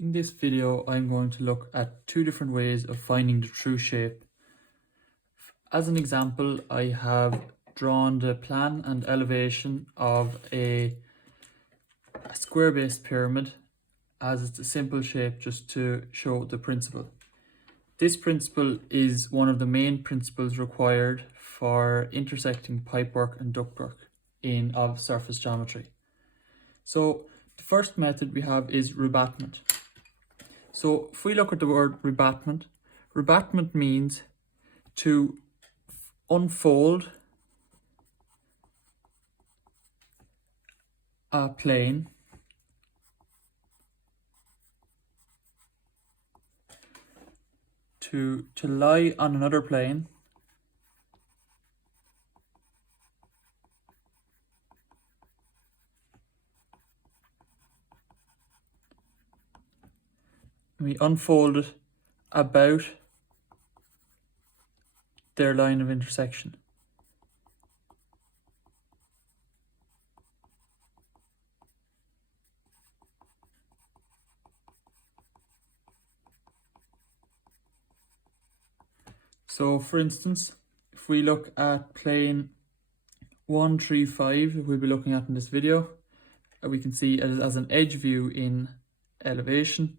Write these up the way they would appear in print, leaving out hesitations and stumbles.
In this video, I'm going to look at two different ways of finding the true shape. As an example, I have drawn the plan and elevation of a square-based pyramid, as it's a simple shape just to show the principle. This principle is one of the main principles required for intersecting pipework and ductwork of surface geometry. So the first method we have is rebattement. So if we look at the word rebattement, rebattement means to unfold a plane to lie on another plane and we unfold it about their line of intersection. So for instance, if we look at plane 135, we'll be looking at in this video, we can see it as an edge view in elevation.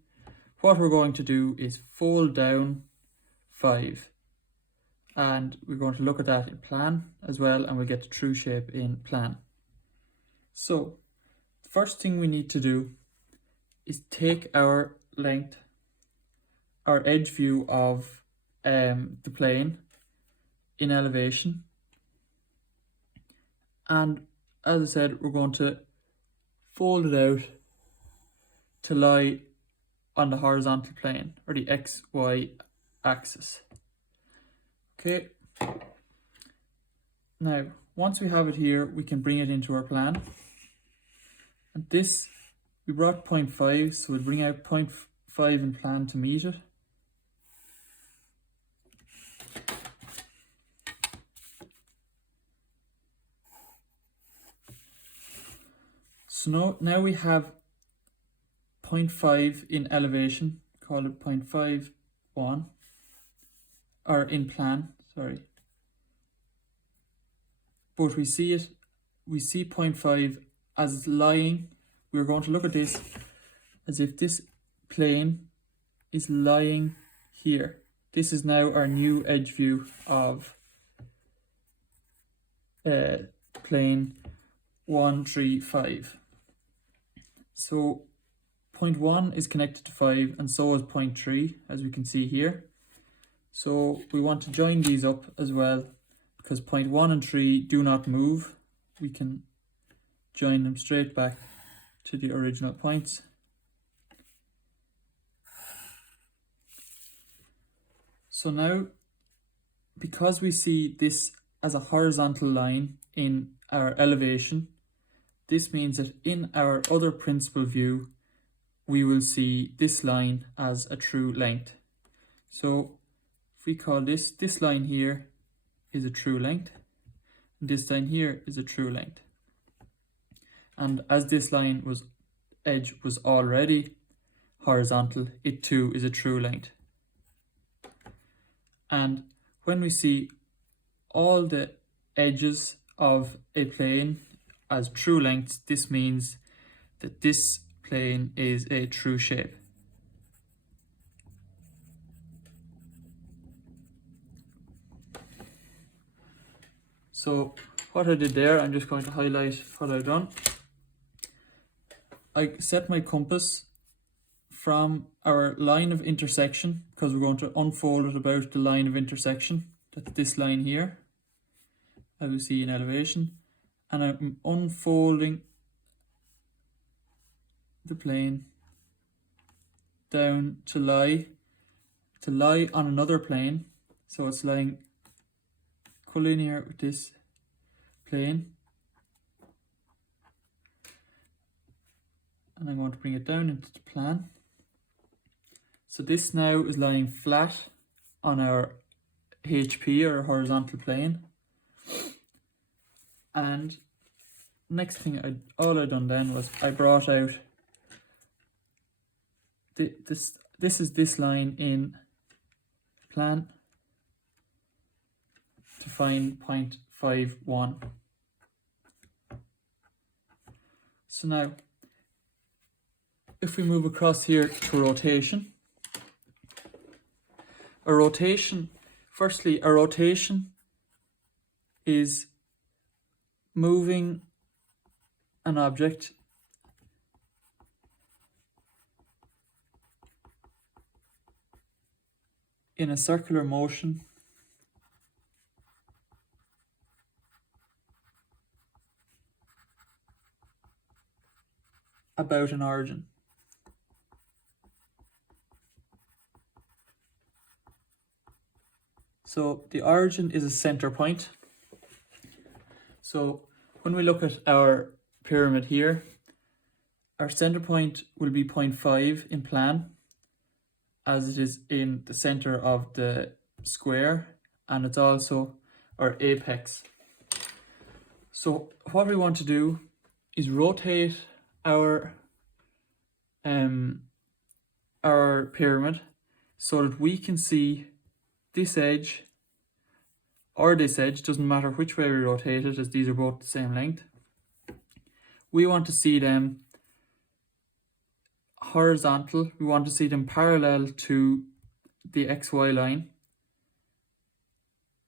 What we're going to do is fold down 5, and we're going to look at that in plan as well, and we'll get the true shape in plan. So the first thing we need to do is take our length, our edge view of the plane in elevation, and as I said, we're going to fold it out to lie on the horizontal plane, or the XY axis. Okay, now once we have it here, we can bring it into our plan, and this, we brought 0.5, so we'll bring out 0.5 in plan to meet it. So now we have 0.5 in elevation, call it 0.51, or in plan, sorry. But we see 0.5 as lying. We're going to look at this as if this plane is lying here. This is now our new edge view of plane 135. So 0.1 is connected to 5, and so is 0.3, as we can see here. So we want to join these up as well, because 0.1 and 3 do not move. We can join them straight back to the original points. So now, because we see this as a horizontal line in our elevation, this means that in our other principal view, we will see this line as a true length. So if we call this line here is a true length, and this line here is a true length. And as this line edge was already horizontal, it too is a true length. And when we see all the edges of a plane as true lengths, this means that this plane is a true shape. So what I did there, I'm just going to highlight what I've done. I set my compass from our line of intersection, because we're going to unfold it about the line of intersection. That's this line here, as we see in elevation. And I'm unfolding the plane down to lie on another plane. So it's lying collinear with this plane. And I'm going to bring it down into the plan. So this now is lying flat on our HP, or horizontal plane. And next thing all I done then was I brought out this is this line in plan to find 0.51. So now, if we move across here to rotation, firstly, a rotation is moving an object in a circular motion about an origin. So the origin is a center point. So when we look at our pyramid here, our center point will be 0.5 in plan, as it is in the center of the square, and it's also our apex. So what we want to do is rotate our pyramid so that we can see this edge or this edge, doesn't matter which way we rotate it, as these are both the same length. We want to see them horizontal, we want to see them parallel to the XY line.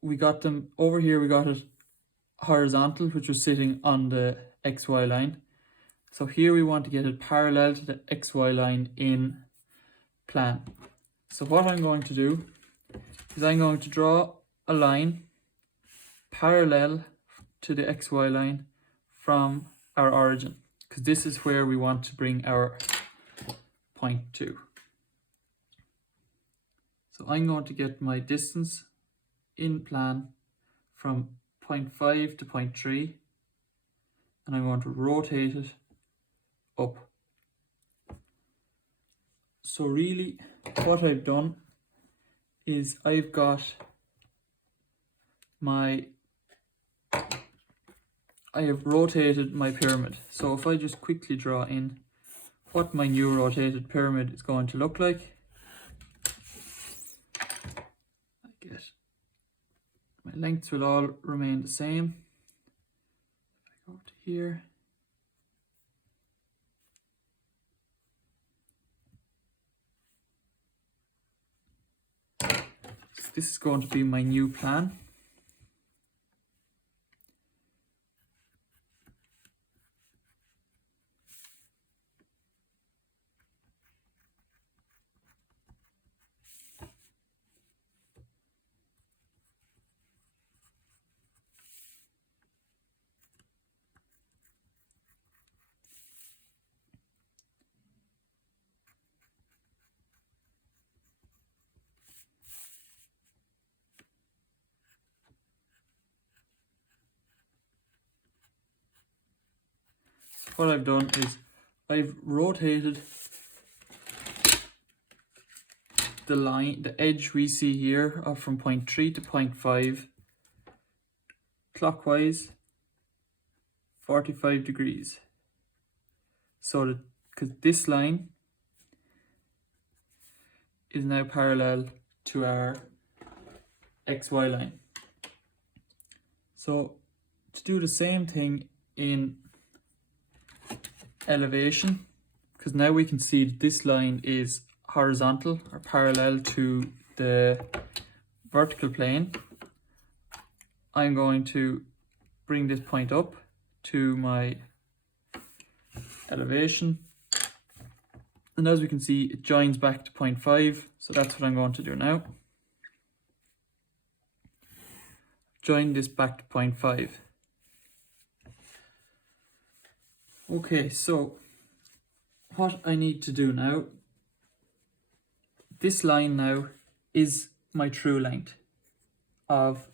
We got them over here, we got it horizontal, which was sitting on the XY line. So here we want to get it parallel to the XY line in plan. So what I'm going to do is I'm going to draw a line parallel to the XY line from our origin, because this is where we want to bring our point to. So I'm going to get my distance in plan from 0.5 to 0.3, and I'm going to rotate it up. So really what I've done is I've got I have rotated my pyramid. So if I just quickly draw in what my new rotated pyramid is going to look like, I guess my lengths will all remain the same. If I go to here, so this is going to be my new plan. What I've done is I've rotated the line, the edge we see here from 0.3 to 0.5 clockwise 45 degrees. So that, because this line is now parallel to our XY line. So to do the same thing in elevation, because now we can see that this line is horizontal or parallel to the vertical plane, I'm going to bring this point up to my elevation, and as we can see it joins back to 0.5, so that's what I'm going to do now. Join this back to 0.5. Okay, so what I need to do now, this line now is my true length of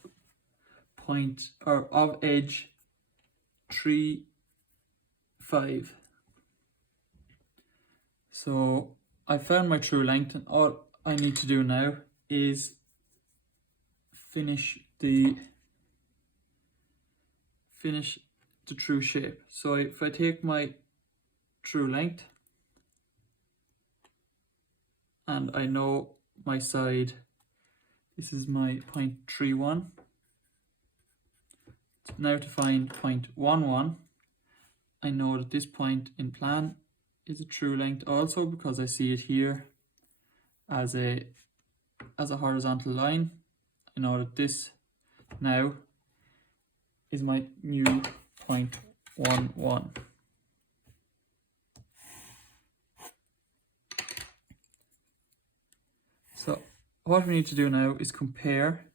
edge 3, 5. So I found my true length, and all I need to do now is finish the true shape. So if I take my true length and I know my side, this is my 0.31. Now to find 0.11, I know that this point in plan is a true length also, because I see it here as a horizontal line. I know that this now is my new 0.11. So what we need to do now is compare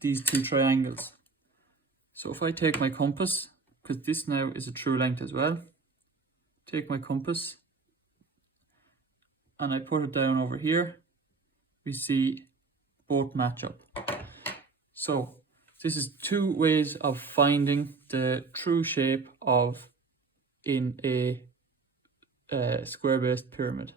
these two triangles. So if I take my compass, because this now is a true length as well, take my compass and I put it down over here, we see both match up. So this is two ways of finding the true shape of in a square-based pyramid.